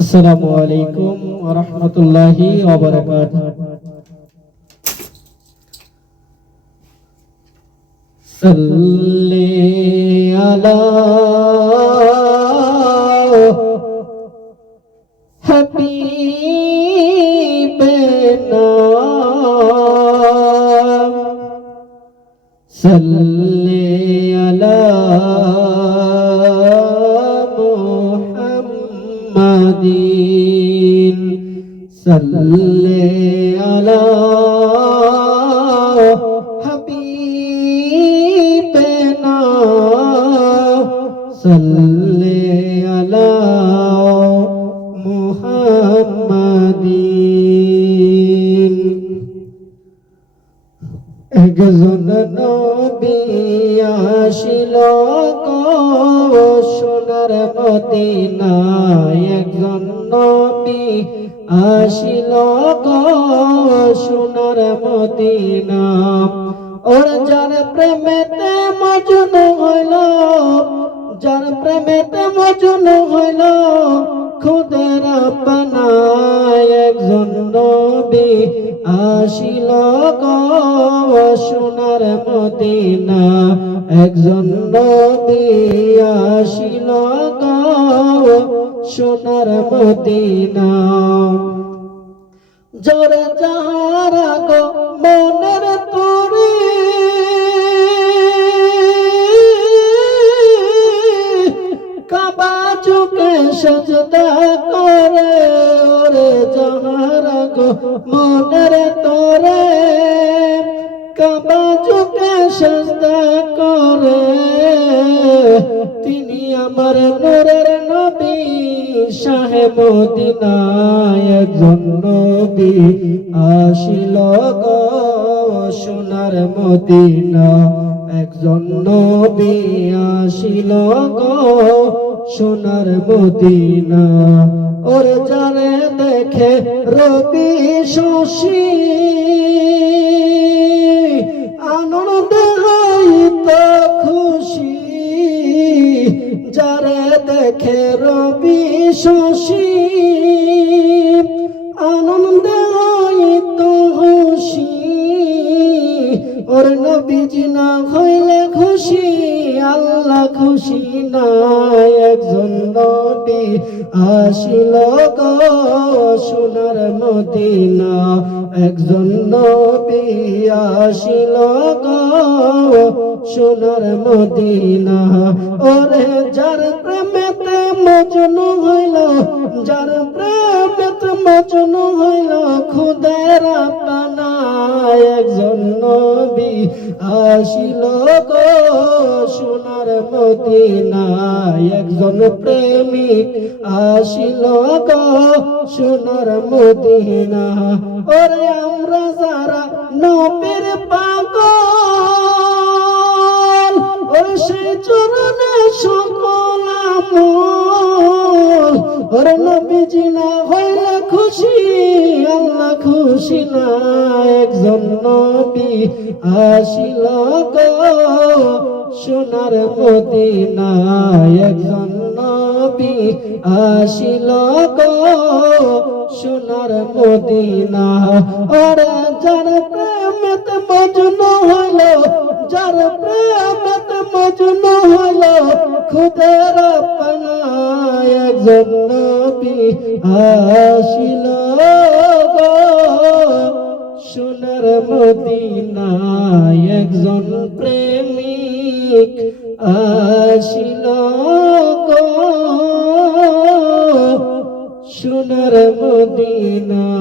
আসসালামু আলাইকুম ওয়া রাহমাতুল্লাহি ওয়া বারাকাতুহু। সাল্লি আলা হাবিবিনা সাল্লি সাল্লি আলা হাবিবিনা সাল্লি আলা মুহাম্মাদিন। একজন নবী আসিল গো সোনার মদিনায় একজন নবী আসিল সোনার মদিনা। ওর যার প্রেমেতে মজুন হইল, যার প্রেমেতে মজুন হইল, খুদের পানায় একজন নবী আসিল সোনার মদিনা। একজন নবী আসিল সোনার মদিনা। জোরে যাহারা গো মনের তোরে। কাবা চুকে সজদা করে, ওরে যাহারা গো মনের তোরে। কাবা চুকে সজদা করে, তিনি আমার নবী শাহে মদিনা একজন নবী আসিল গো সোনার মদিনা। একজন নবী আসিল গো সোনার মদিনা। ওর জানে দেখে রবি শশী দেখে রবি শশী, আনন্দ হইত খুশি ওর নবীজি না হইলে খুশি, আল্লাহ খুশি না, একজন নবী আসিল গো সোনার মদিনা। একজন নবী আসিল গো সোনার মদিনা। ওরে যার প্রেমেতে মজনু হইল, যার প্রেমেতে মজনু হইল, খুদের পানা একজন নবী আসিল গো সোনার মদিনা। একজন প্রেমিক আসিল গো সোনার মদিনা। ওরে আমরা যারা নবীর পাগল ওরে নবীজি না হইলে খুশি, আল্লাহ খুশি না, একজন নবী আসিল গো সোনার মদিনা একজন নবী আসিল গো সোনার মদিনা। ওরে যার প্রেমেতে মজনু হইল যার প্রেমেতে মজনু হইল আসিল সোনার মদিনায় একজন প্রেমিক আসিল সোনার মদিনা